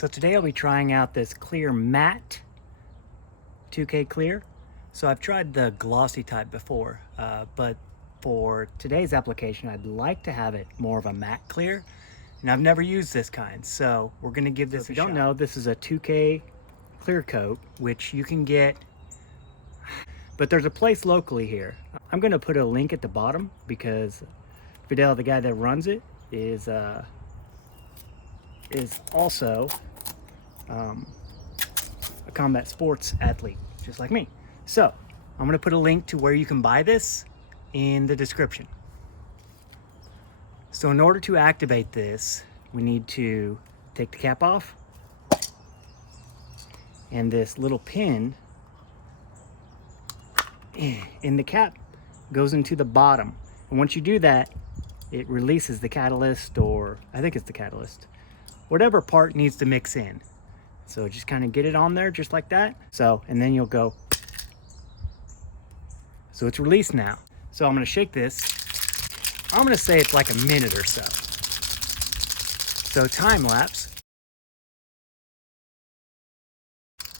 So today I'll be trying out this clear matte 2K clear. So I've tried the glossy type before, but for today's application I'd like to have it more of a matte clear, and I've never used this kind, so we're going to give this a shot. If you don't know, this is a 2K clear coat, which you can get, but there's a place locally here. I'm going to put a link at the bottom because Fidel, the guy that runs it, is also a combat sports athlete, just like me. So I'm going to put a link to where you can buy this in the description. So in order to activate this, we need to take the cap off, and this little pin in the cap goes into the bottom. And once you do that, it releases the catalyst, or I think it's the catalyst, whatever part needs to mix in. So just kind of get it on there just like that. So, and then you'll go. So it's released now. So I'm going to shake this. I'm going to say it's like a minute or so. So time lapse.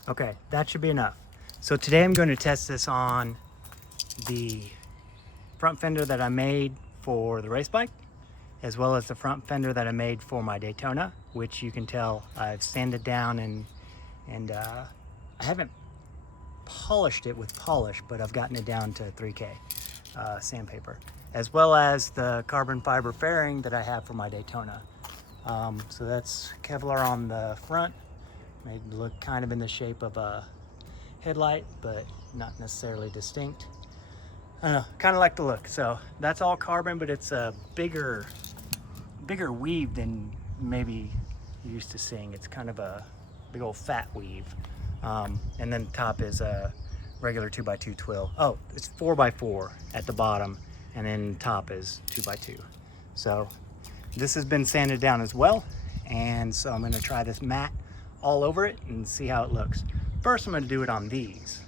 Okay, that should be enough. So today I'm going to test this on the front fender that I made for the race bike, as well as the front fender that I made for my Daytona, which you can tell I've sanded down and I haven't polished it with polish, but I've gotten it down to 3K sandpaper, as well as the carbon fiber fairing that I have for my Daytona. So that's Kevlar on the front, made it look kind of in the shape of a headlight, but not necessarily distinct. I don't know, kind of like the look. So that's all carbon, but it's a bigger weave than maybe you're used to seeing. It's kind of a big old fat weave. And then the top is a regular 2x2 twill. Oh, it's 4x4 at the bottom, and then top is 2x2. So this has been sanded down as well, and so I'm going to try this matte all over it and see how it looks. First I'm going to do it on these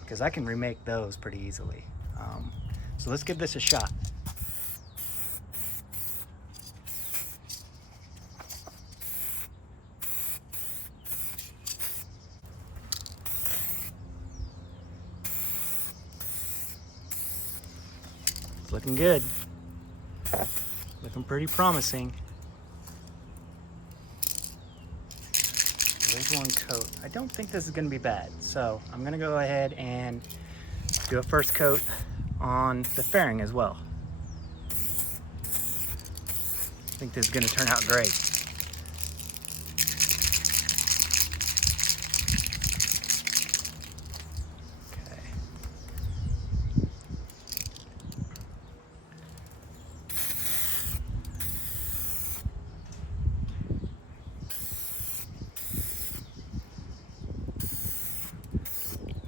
because I can remake those pretty easily. So let's give this a shot. It's looking good. Looking pretty promising. There's one coat. I don't think this is going to be bad, so I'm going to go ahead and do a first coat on the fairing as well. I think this is going to turn out great. Okay.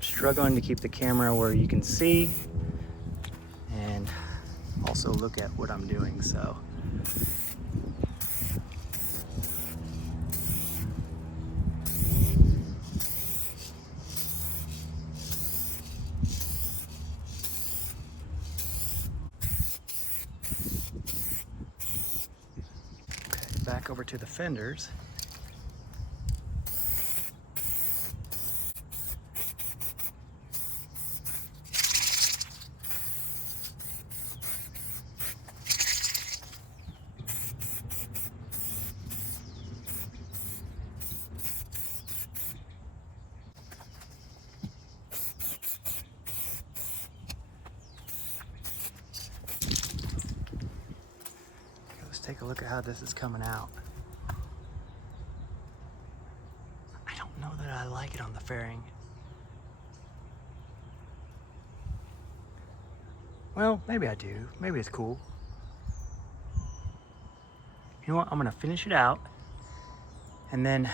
Struggling to keep the camera where you can see and also look at what I'm doing, so okay, back over to the fenders. Take a look at how this is coming out. I don't know that I like it on the fairing. Well, maybe I do. Maybe it's cool. You know what? I'm gonna finish it out, and then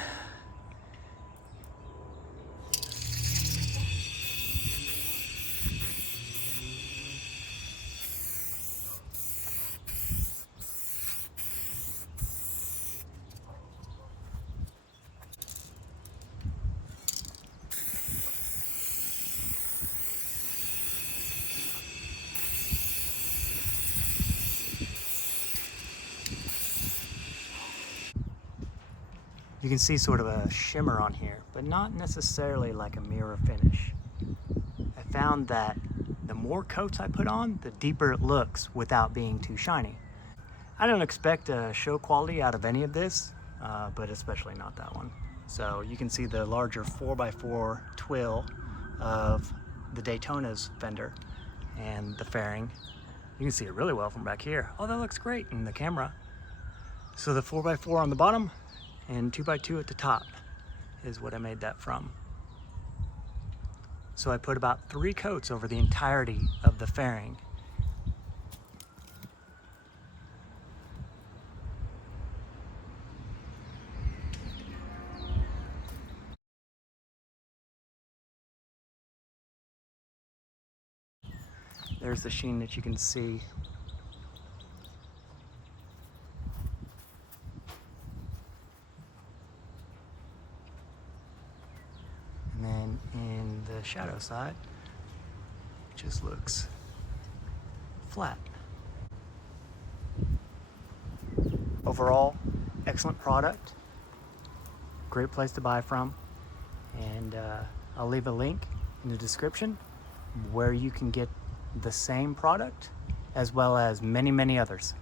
You can see sort of a shimmer on here, but not necessarily like a mirror finish. I found that the more coats I put on, the deeper it looks without being too shiny. I don't expect a show quality out of any of this, but especially not that one. So you can see the larger 4x4 twill of the Daytona's fender and the fairing. You can see it really well from back here. Oh, that looks great in the camera. So the 4x4 on the bottom and 2x2 at the top is what I made that from. So I put about 3 coats over the entirety of the fairing. There's the sheen that you can see. And then in the shadow side, it just looks flat. Overall, excellent product. Great place to buy from. And I'll leave a link in the description where you can get the same product as well as many, many others.